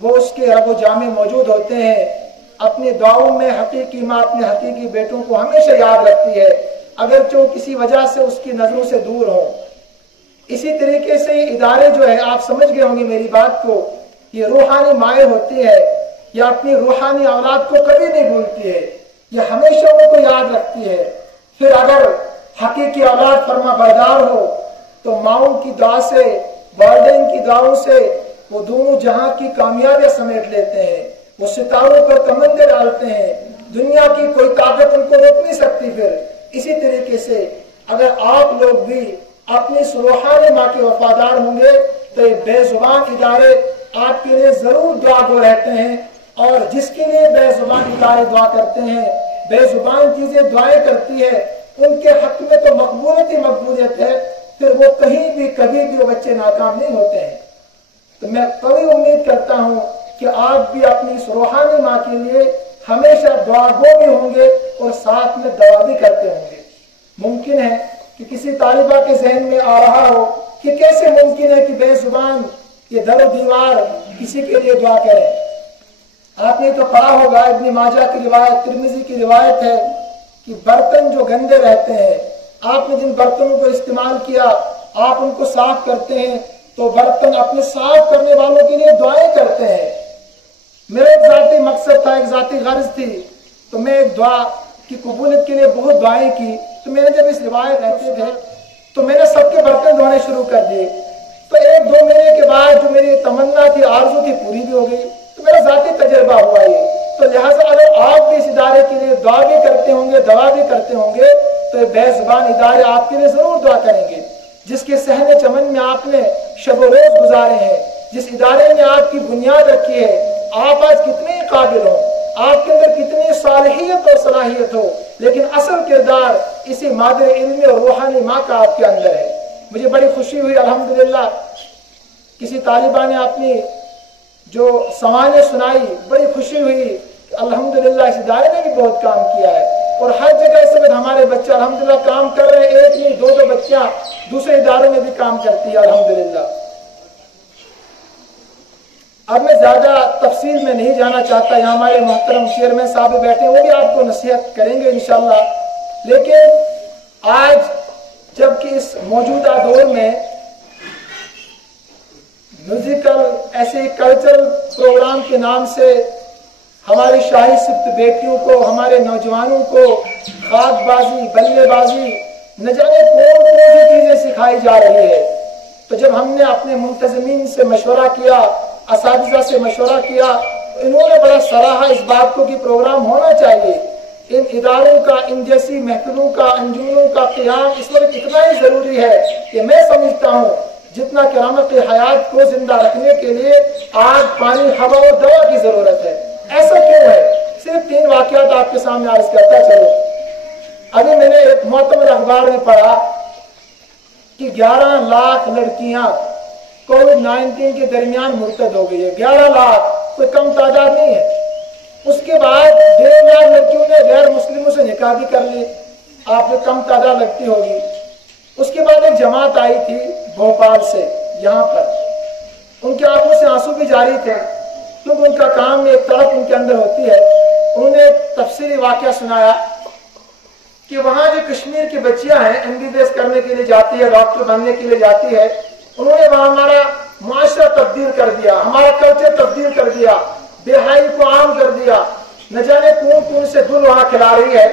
وہ اس کے رب و جامع موجود ہوتے ہیں۔ اپنی دعاؤں میں حقیقی ماں اپنے حقیقی بیٹوں کو ہمیشہ یاد رکھتی ہے، اگرچہ وہ کسی وجہ سے اس کی نظروں سے دور ہوں۔ اسی طریقے سے یہ ادارے جو ہے، آپ سمجھ گئے ہوں گے میری بات کو، یہ روحانی مائیں ہوتی ہے، یہ اپنی روحانی اولاد کو کبھی نہیں بھولتی ہے، یہ ہمیشہ ان کو یاد رکھتی ہے۔ پھر اگر حقیقی اولاد فرما بردار ہو تو ماؤں کی دعا سے، والدین کی دعاؤں سے وہ دونوں جہاں کی کامیابیاں سمیٹ لیتے ہیں، وہ ستاروں پر کمندے ڈالتے ہیں، دنیا کی کوئی طاقت ان کو روک نہیں سکتی۔ پھر اسی طریقے سے اگر آپ لوگ بھی اپنی روحانی ماں کے وفادار ہوں گے تو یہ بے زبان ادارے آپ کے لیے ضرور دعا گو رہتے ہیں، اور جس کے لیے بے زبان ادارے دعا کرتے ہیں، بے زبان چیزیں دعائیں کرتی ہے، ان کے حق میں تو مقبولیت ہی مقبولیت ہے، پھر وہ کہیں بھی کبھی بھی وہ بچے ناکام نہیں ہوتے ہیں۔ تو میں قوی امید کرتا ہوں کہ آپ بھی اپنی اس روحانی ماں کے لیے ہمیشہ دعا گو بھی ہوں گے اور ساتھ میں دعا بھی کرتے ہوں گے۔ ممکن ہے کہ کسی طالبہ کے ذہن میں آ رہا ہو کہ کیسے ممکن ہے کہ بے زبان یہ در و دیوار کسی کے لیے دعا کرے۔ آپ نے تو پڑھا ہوگا، ابن ماجہ کی روایت، ترمذی کی روایت ہے کہ برتن جو گندے رہتے ہیں، آپ نے جن برتنوں کو استعمال کیا آپ ان کو صاف کرتے ہیں تو برتن اپنے صاف کرنے والوں کے لیے دعائیں کرتے ہیں۔ میرا ایک ذاتی مقصد تھا، ایک ذاتی غرض تھی، تو میں ایک دعا کی قبولیت کے لیے بہت دعائیں کی۔ تو میں نے جب اس روایت رہتے تھے تو میں نے سب کے برتن دھونے شروع کر دیے، تو ایک دو مہینے کے بعد جو میری تمنا تھی، آرزو تھی، پوری بھی ہو گئی۔ تو میرا ذاتی تجربہ ہوا یہ۔ تو لہٰذا اگر آپ بھی اس ادارے کے لیے دعا بھی کرتے ہوں گے، دعا بھی کرتے ہوں گے، تو یہ بے زبان ادارے آپ کے لیے ضرور دعا کریں گے۔ جس کے صحن چمن میں آپ نے شب و روز گزارے ہیں، جس ادارے میں آپ کی بنیاد رکھی ہے، آپ آج کتنے قابل ہو، آپ کے اندر کتنی صالحیت اور صلاحیت ہو، لیکن اصل کردار اسی مادر علمی اور روحانی ماں کا آپ کے اندر ہے۔ مجھے بڑی خوشی ہوئی، الحمدللہ کسی طالبہ نے اپنی جو سوانح سنائی، بڑی خوشی ہوئی کہ الحمدللہ اس ادارے نے بھی بہت کام کیا ہے، اور ہر جگہ اس وقت ہمارے بچے الحمدللہ کام کر رہے ہیں، ایک نہیں دو بچیاں دوسرے اداروں میں بھی کام کرتی ہے الحمدللہ۔ اب میں زیادہ تفصیل میں نہیں جانا چاہتا، یہاں ہمارے محترم چیئرمین صاحب بیٹھے ہیں، وہ بھی آپ کو نصیحت کریں گے انشاءاللہ۔ لیکن آج جبکہ اس موجودہ دور میں میوزیکل ایسے کلچرل پروگرام کے نام سے ہماری شاہی سبت بیٹیوں کو، ہمارے نوجوانوں کو خاک بازی، بلے بازی، نہ جانے کون سی چیزیں سکھائی جا رہی ہے، تو جب ہم نے اپنے منتظمین سے مشورہ کیا، اساتذہ سے مشورہ کیا، تو انہوں نے بڑا سراہا اس بات کو کہ پروگرام ہونا چاہیے۔ ان اداروں کا، ان جیسی محفلوں کا، انجمنوں کا قیام اس وقت اتنا ہی ضروری ہے کہ میں سمجھتا ہوں جتنا کرامت حیات کو زندہ رکھنے کے لیے آگ، پانی، ہوا اور دوا کی ضرورت ہے۔ ایسا کیوں ہے؟ صرف 3 واقعات آپ کے سامنے عرض کرتا چلو۔ ابھی میں نے ایک معتمد اخبار میں پڑھا کہ 11 لاکھ لڑکیاں کووڈ-19 کے درمیان مرتد ہو گئی ہے۔ 11 لاکھ کوئی کم تعداد نہیں ہے۔ اس کے بعد 1.5 لاکھ لڑکیوں نے غیر مسلموں سے نکاح بھی کر لی، آپ کو کم تعداد لگتی ہوگی۔ اس کے بعد ایک جماعت آئی تھی بھوپال سے یہاں پر، ان کے آنکھوں سے آنسو بھی جاری تھے کیونکہ ان کا کام میں ایک تڑپ ان کے اندر ہوتی ہے۔ انہوں نے ایک تفصیلی واقعہ سنایا کہ وہاں جو کشمیر کی بچیاں ہیں MBBS کرنے کے لیے جاتی ہے، ڈاکٹر بننے کے لیے جاتی ہے، انہوں نے وہاں ہمارا معاشرہ تبدیل کر دیا، ہمارا کلچر تبدیل کر دیا، بے حیائی کو عام کر دیا، نہ جانے کون سے گل وہاں کھلا رہی ہے۔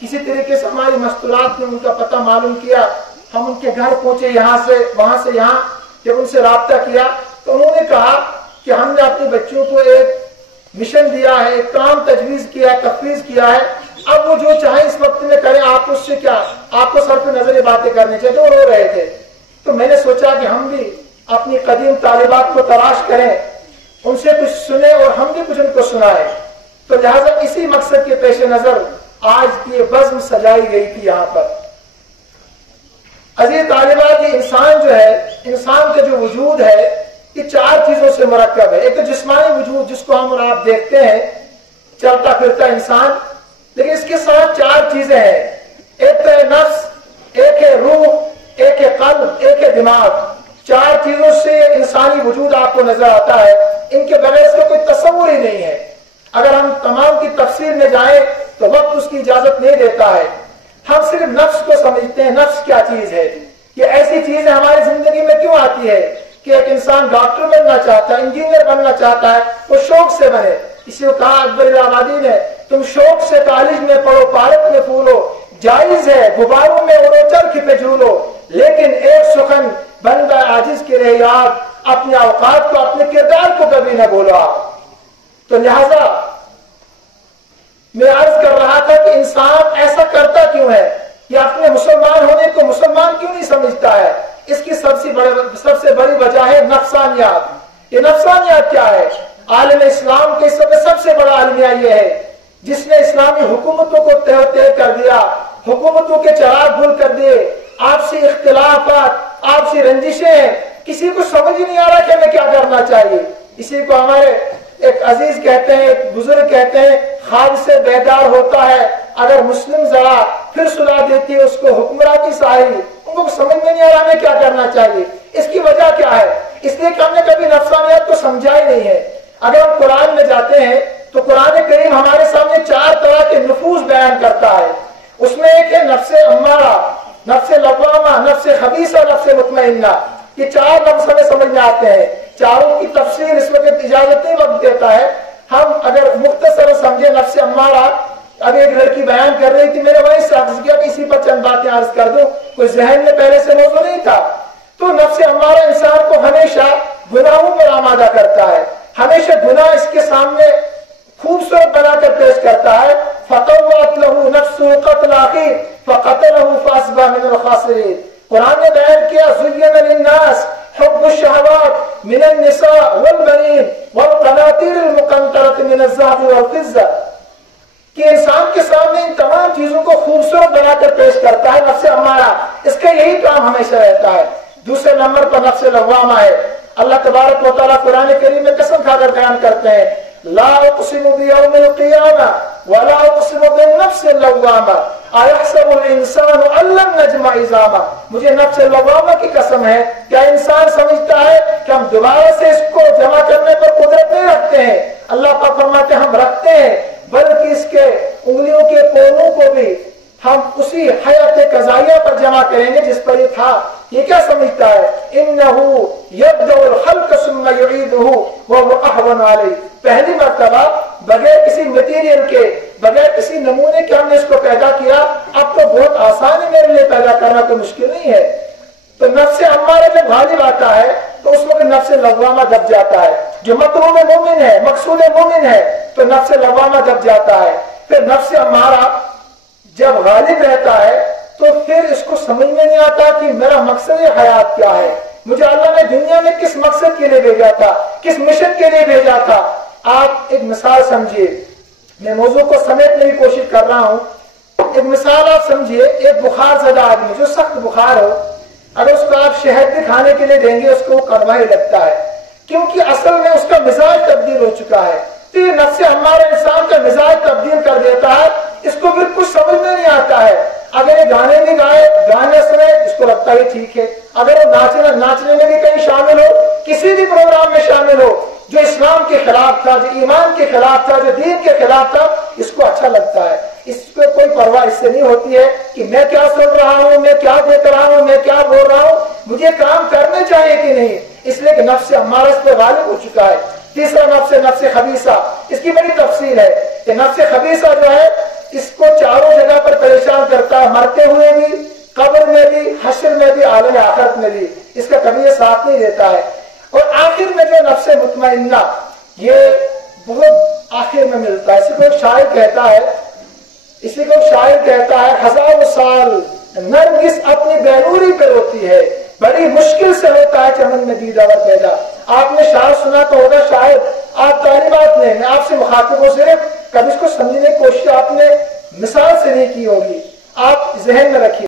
کسی طریقے سے ہماری مستورات نے ان کا پتہ معلوم کیا، ہم ان کے گھر پہنچے، یہاں سے وہاں سے یہاں، جب ان سے رابطہ کیا تو انہوں نے کہا کہ ہم نے اپنے بچوں کو ایک مشن دیا ہے، ایک کام تجویز کیا ہے، تفویض کیا ہے، اب وہ جو چاہے اس وقت میں کریں، آپ اس سے کیا، آپ کو سر پہ نظر یہ باتیں کرنی چاہیے۔ تو وہ رو رہے تھے، تو میں نے سوچا کہ ہم بھی اپنی قدیم طالبات کو تلاش کریں، ان سے کچھ سنیں اور ہم بھی کچھ ان کو سنائیں۔ تو لہٰذا اسی مقصد کے پیش نظر آج کی یہ بزم سجائی گئی تھی یہاں پر۔ عزیز طالبات، یہ انسان جو ہے، انسان کا جو وجود ہے یہ 4 چیزوں سے مرکب ہے۔ ایک تو جسمانی وجود جس کو ہم اور آپ دیکھتے ہیں، چلتا پھرتا انسان، لیکن اس کے ساتھ 4 چیزیں ہیں۔ ایک ہے نفس، ایک ہے روح، ایک ہے قلب، ایک ہے دماغ۔ 4 چیزوں سے انسانی وجود آپ کو نظر آتا ہے۔ ان کے بغیر اس کا کوئی تصور ہی نہیں ہے. اگر ہم تمام کی تفصیل میں جائیں تو وقت اس کی اجازت نہیں دیتا ہے. ہم صرف نفس کو سمجھتے ہیں. نفس کیا چیز ہے؟ یہ ایسی چیز ہے ہماری زندگی میں کیوں آتی ہے کہ ایک انسان ڈاکٹر بننا چاہتا ہے, انجینئر بننا چاہتا ہے, وہ شوق سے بنے. اسی کو کہا اکبر الہ آبادی نے, تم شوق سے کالج میں پڑھو, پارک میں پھولو, جائز ہے غباروں میں اڑو چرخ پہ جھولو, لیکن ایک سخن بندہ عاجز کی رہے یاد, اپنے اوقات کو اپنے کردار کو کبھی نہ بھولو آپ. تو لہذا میں عرض کر رہا تھا کہ انسان ایسا کرتا کیوں ہے, یا اپنے مسلمان ہونے کو مسلمان کیوں نہیں سمجھتا ہے؟ اس کی سب سے بڑی وجہ ہے نفسانیات. یہ نفسانیات کیا ہے؟ عالم اسلام کے سب سے بڑا عالمیہ یہ ہے جس نے اسلامی حکومتوں کو طے کر دیا, حکومتوں کے چراغ گل کر دیے, آپسی اختلافات, آپسی رنجشیں, کسی کو سمجھ ہی نہیں آ رہا کہ ہمیں کیا کرنا چاہیے. اسی کو ہمارے ایک عزیز کہتے ہیں, ایک بزرگ کہتے ہیں, خواب سے بیدار ہوتا ہے اگر مسلم ذرا پھر سلا دیتی ہے اس کو حکمراں کی ساری. ان کو سمجھ میں نہیں آ رہا ہمیں کیا کرنا چاہیے. اس کی وجہ کیا ہے؟ اس لیے کہ ہم نے کبھی نفسانیت کو سمجھا ہی نہیں ہے. اگر ہم قرآن میں جاتے ہیں تو قرآن کریم ہمارے سامنے 4 طرح کے نفوس بیان کرتا ہے. اس میں ایک ہے نفس امارہ, نفس لوامہ, نفس خبیثہ, نفس مطمئنہ. یہ 4 لفظ ہمیں سمجھ میں آتے ہیں. چاروں کی تفصیل اس وقت اجازت نہیں وقت دیتا ہے. ہم اگر مختصر سمجھے نفس امارہ, اب ایک لڑکی بیان کر رہی تھی, میرے وہیں سے عرض کیا کہ اسی پر چند باتیں عرض کر دوں, کوئی ذہن میں پہلے سے موضوع نہیں تھا. تو نفس امارہ انسان کو ہمیشہ گناہوں پر آمادہ کرتا ہے, ہمیشہ گناہ اس کے سامنے خوبصورت بنا کر پیش کرتا ہے. فطوعت له نفسه قتل اخيه فقتله فاصبح من الخاسرين. قرآن نے بیان کیا زین للناس حب الشهوات من النساء والبنين والقناطير المقنطرة من الذهب والفضة, کہ انسان کے سامنے ان تمام چیزوں کو خوبصورت بنا کر پیش کرتا ہے نفس امارہ. اس کا یہی کام ہمیشہ رہتا ہے. دوسرے نمبر پر نفس لوامہ ہے. اللہ تبارک و تعالیٰ قرآن کریم میں قسم کھا کر بیان کرتے ہیں لا اقسم بیوم القیامہ ولا اقسم بالنفس اللوامہ ایحسب الانسان ان لن نجمع عظامہ. مجھے نفس لوامہ کی قسم ہے, کیا انسان سمجھتا ہے کہ ہم دوبارہ سے اس کو جمع کرنے پر قدرت نہیں رکھتے ہیں؟ اللہ پاک فرماتے ہیں ہم رکھتے ہیں, بلکہ اس کے انگلیوں کے پوروں کو بھی ہم اسی حیات قضائیہ پر جمع کریں گے جس پر یہ تھا. یہ کیا سمجھتا ہے؟ انہو یبدأ الخلق ثم یعیدہ وہو اہون علیہ. پہلی مرتبہ بغیر کسی مٹیریل کے, بغیر کسی نمونے کے ہم نے اس کو پیدا کیا, اب تو بہت آسان ہے میرے لیے پیدا کرنا, کوئی مشکل نہیں ہے. تو نفس امارہ جب غالب آتا ہے تو اس وقت نفس لوامہ دب جاتا ہے. جو مطلوب مومن ہے, مقصود مومن ہے, تو نفس لوامہ دب جاتا ہے. پھر نفس امارہ جب غالب رہتا ہے تو پھر اس کو سمجھ میں نہیں آتا کہ میرا مقصد حیات کیا ہے, مجھے اللہ نے دنیا میں کس مقصد کے لیے بھیجا تھا, کس مشن کے لیے بھیجا تھا. آپ ایک مثال سمجھیے, میں موضوع کو سمیٹنے کی کوشش کر رہا ہوں. ایک مثال آپ سمجھیے, ایک بخار زدہ آدمی جو سخت بخار ہو, اگر اس کو آپ شہد بھی کھانے کے لیے دیں گے اس کو کڑوا ہی لگتا ہے, کیونکہ اصل میں اس کا مزاج تبدیل ہو چکا ہے. تو یہ نفس ہمارے انسان کا مزاج تبدیل کر دیتا ہے, اس کو پھر کچھ سمجھ میں نہیں آتا ہے. اگر یہ گانے بھی گائے, گانے سنے, اس کو لگتا ہے ٹھیک ہے. اگر وہ ناچنے میں بھی کہیں شامل ہو, کسی بھی پروگرام میں شامل ہو جو اسلام کے خلاف تھا, جو ایمان کے خلاف تھا, جو دین کے خلاف تھا, اس کو اچھا لگتا ہے. اس کو کوئی پرواہ اس سے نہیں ہوتی ہے کہ میں کیا سن رہا ہوں, میں کیا دیکھ رہا ہوں, میں کیا بول رہا ہوں, مجھے کام کرنے چاہیے کہ نہیں. اس لیے کہ نفس امارہ اس پہ غالب ہو چکا ہے. تیسرا نفس خبیثہ, اس کی بڑی تفصیل ہے کہ نفس خبیثہ جو ہے اس کو چاروں جگہ پر پریشان کرتا ہے, مرتے ہوئے بھی, قبر میں بھی, حشر میں بھی, عالم آخرت میں بھی. اس کا کبھی یہ ساتھ نہیں دیتا ہے. اور آخر میں جو نفس مطمئنہ, یہ بہت آخر میں ملتا ہے. اسی کو شاعر کہتا ہے ہزاروں سال نرگس اپنی بینوری پہ روتی ہے, بڑی مشکل سے ہوتا ہے چمن میں دیدار پیدا. آپ نے شاعر سنا تو ہوگا, شاید آپ تعلیمات نے, میں آپ سے مخاطب ہوں, صرف کبھی اس کو سمجھنے کی کوشش آپ نے مثال سے نہیں کی ہوگی. آپ ذہن میں رکھیے.